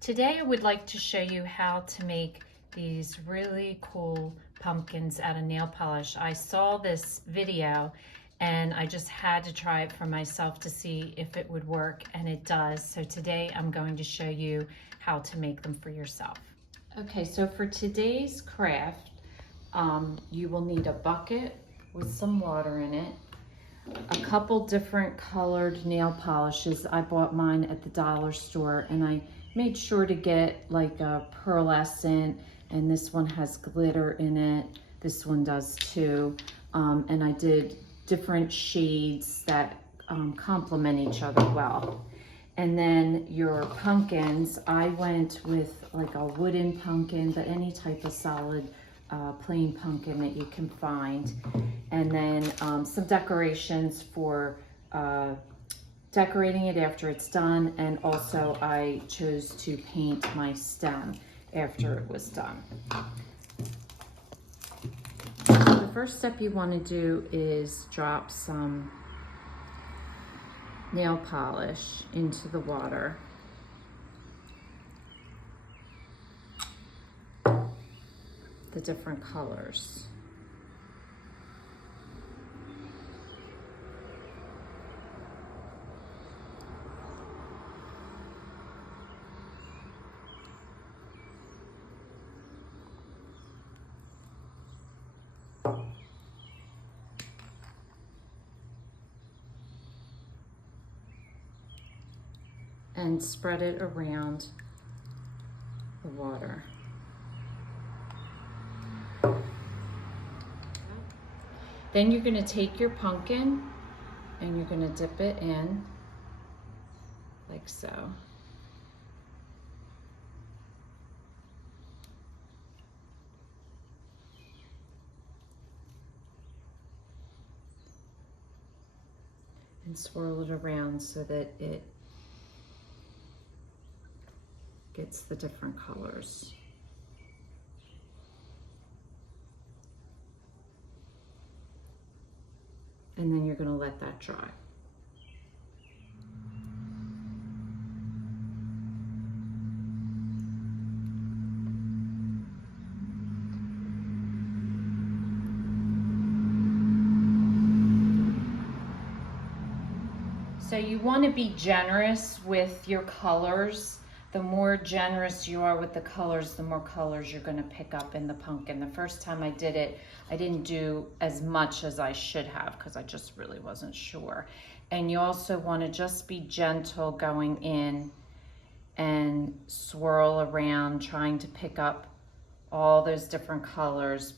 Today I would like to show you how to make these really cool pumpkins out of nail polish. I saw this video and I just had to try it for myself to see if it would work, and it does. So today I'm going to show you how to make them for yourself. Okay, so for today's craft, you will need a bucket with some water in it, a couple different colored nail polishes. I bought mine at the dollar store, and I made sure to get like a pearlescent, and this one has glitter in it. This one does too. And I did different shades that complement each other well. And then your pumpkins, I went with like a wooden pumpkin, but any type of solid plain pumpkin that you can find. And then some decorations for decorating it after it's done. And also I chose to paint my stem after it was done. So the first step you want to do is drop some nail polish into the water. The different colors. And spread it around the water. Then you're going to take your pumpkin and you're going to dip it in like so. And swirl it around so that it gets the different colors. And then you're going to let that dry. So you want to be generous with your colors. The more generous you are with the colors, the more colors you're going to pick up in the pumpkin. The first time I did it, I didn't do as much as I should have because I just really wasn't sure. And you also want to just be gentle going in and swirl around, trying to pick up all those different colors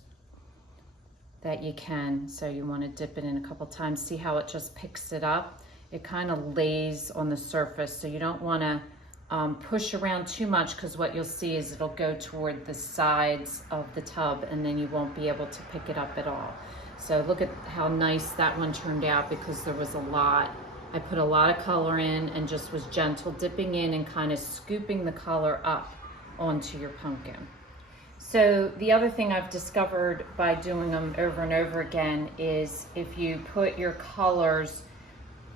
that you can. So you want to dip it in a couple times. See how it just picks it up? It kind of lays on the surface, so you don't want to push around too much, because what you'll see is it'll go toward the sides of the tub and then you won't be able to pick it up at all. So look at how nice that one turned out, because there was a lot. I put a lot of color in and just was gentle dipping in and kind of scooping the color up onto your pumpkin. So the other thing I've discovered by doing them over and over again is if you put your colors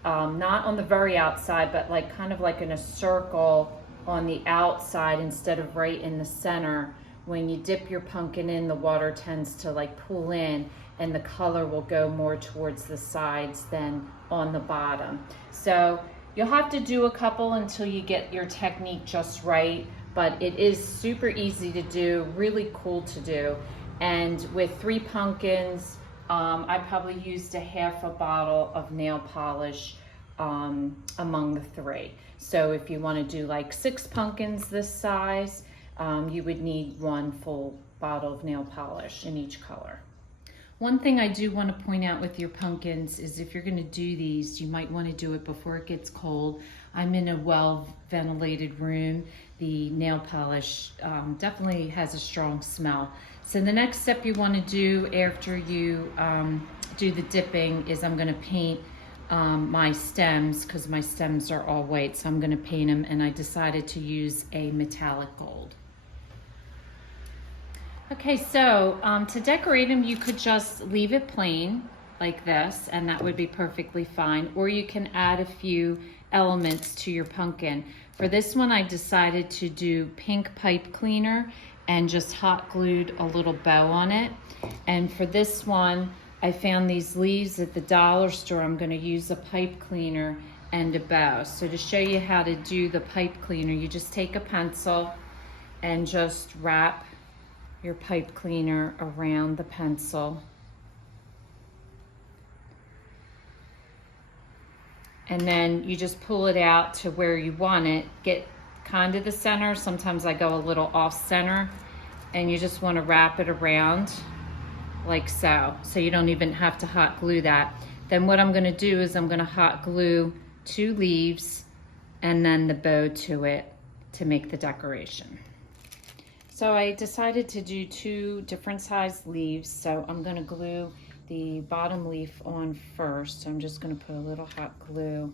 not on the very outside, but like kind of like in a circle on the outside instead of right in the center. When you dip your pumpkin in, the water tends to like pull in and the color will go more towards the sides than on the bottom. So you'll have to do a couple until you get your technique just right, but it is super easy to do, really cool to do. And with 3 pumpkins, I probably used a half a bottle of nail polish among the 3. So if you want to do like 6 pumpkins this size, you would need 1 full bottle of nail polish in each color. One thing I do want to point out with your pumpkins is if you're going to do these, you might want to do it before it gets cold. I'm in a well-ventilated room. The nail polish definitely has a strong smell. So the next step you want to do after you do the dipping is I'm going to paint my stems, because my stems are all white. So I'm going to paint them, and I decided to use a metallic gold. Okay, so to decorate them, you could just leave it plain like this, and that would be perfectly fine. Or you can add a few elements to your pumpkin. For this one, I decided to do pink pipe cleaner and just hot glued a little bow on it. And for this one, I found these leaves at the dollar store. I'm gonna use a pipe cleaner and a bow. So to show you how to do the pipe cleaner, you just take a pencil and just wrap your pipe cleaner around the pencil. And then you just pull it out to where you want it. Get kind of the center. Sometimes I go a little off center, and you just want to wrap it around like so. So you don't even have to hot glue that. Then what I'm going to do is I'm going to hot glue 2 leaves and then the bow to it to make the decoration. So I decided to do 2 different size leaves. So I'm going to glue the bottom leaf on first. So I'm just going to put a little hot glue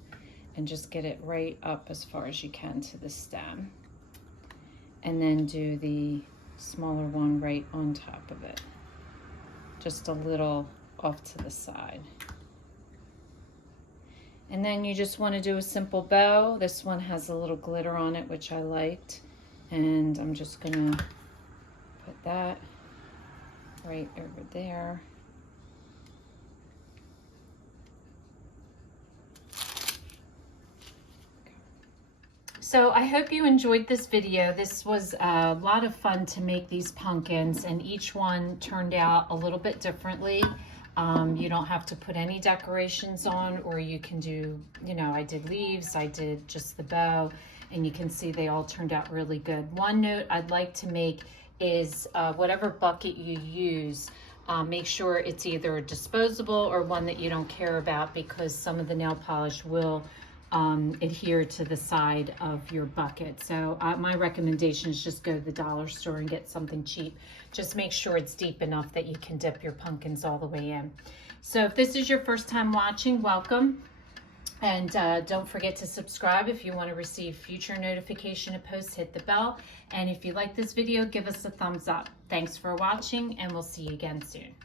and just get it right up as far as you can to the stem. And then do the smaller one right on top of it. Just a little off to the side. And then you just want to do a simple bow. This one has a little glitter on it, which I liked. And I'm just going to put that right over there. So I hope you enjoyed this video. This was a lot of fun to make these pumpkins, and each one turned out a little bit differently. You don't have to put any decorations on, or you can do, you know, I did leaves, I did just the bow, and you can see they all turned out really good. One note I'd like to make is whatever bucket you use, make sure it's either disposable or one that you don't care about, because some of the nail polish will adhere to the side of your bucket. So my recommendation is just go to the dollar store and get something cheap. Just make sure it's deep enough that you can dip your pumpkins all the way in. So if this is your first time watching, welcome. And don't forget to subscribe if you want to receive future notification of posts. Hit the bell. And if you like this video, give us a thumbs up. Thanks for watching, and we'll see you again soon.